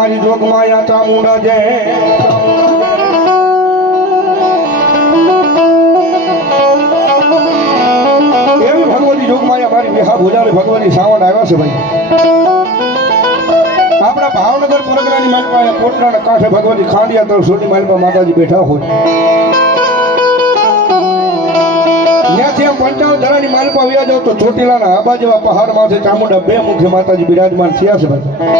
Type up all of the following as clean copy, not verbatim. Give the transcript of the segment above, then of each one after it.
મારી જોગમાયા ચામુંડા જય એવી ભગવતી જોગમાયા મારી વિહા ભુજારી ભગવતી સાવણ આવ્યા છે ભાઈ આપણા ભાવનગર પરગણાની માલપા કોટરાના કાંઠે ભગવતી ખાંડિયા તળ સોની માલપા માતાજી બેઠા હોય ત્યાંથી આમ 55 ધરાની માલપા વ્યા જાવ તો ચોટીલાના આબા જેવા પહાડ માંથી ચામુંડા બે મુખ્ય માતાજી બિરાજમાન થયા છે ભાઈ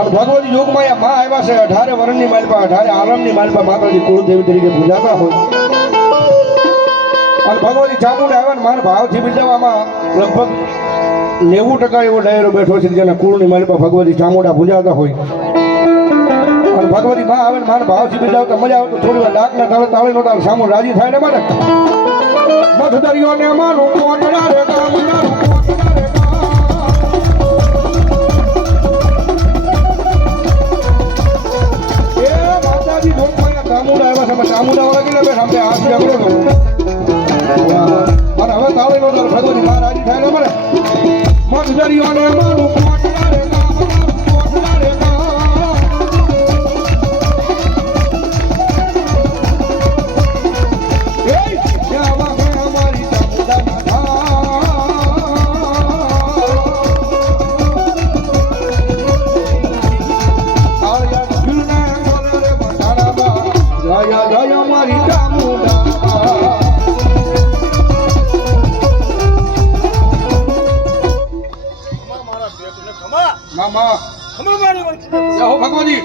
અને ભગવતી જોગમાયા માં આવ્યા છે 18 વરણની માલપા 18 આલમની માલપા માતાજી કુળદેવી તરીકે પૂજાતા હોય અને ભગવતી ચામુંડા આવ્યા ને મારા ભાવથી બિરદાવવામાં લગભગ 90% એવો ડાયરો બેઠો છે જેના કુળની માલપા ભગવતી ચામુંડા પૂજાતા હોય અને ભગવતી માં આવે ને મારા ભાવથી બિરદાવતા મજા આવે તો થોડી વાર ડાકના તાળે તાળે નો તાળ સામું રાજી થાય ને મારે મધદરિયો ને મારું કોટડા રે ગામડા ચામુંડા આવ્યા છે ચામુંડા વાળા કેટલા બેઠા આપણે હાથ જગડો અને હવે તાળે નો તાળ ભગવતી માં રાજી થાય ને મારે મધદરિયો ને મારું કોટડા રે કોટડા રે ભગવતી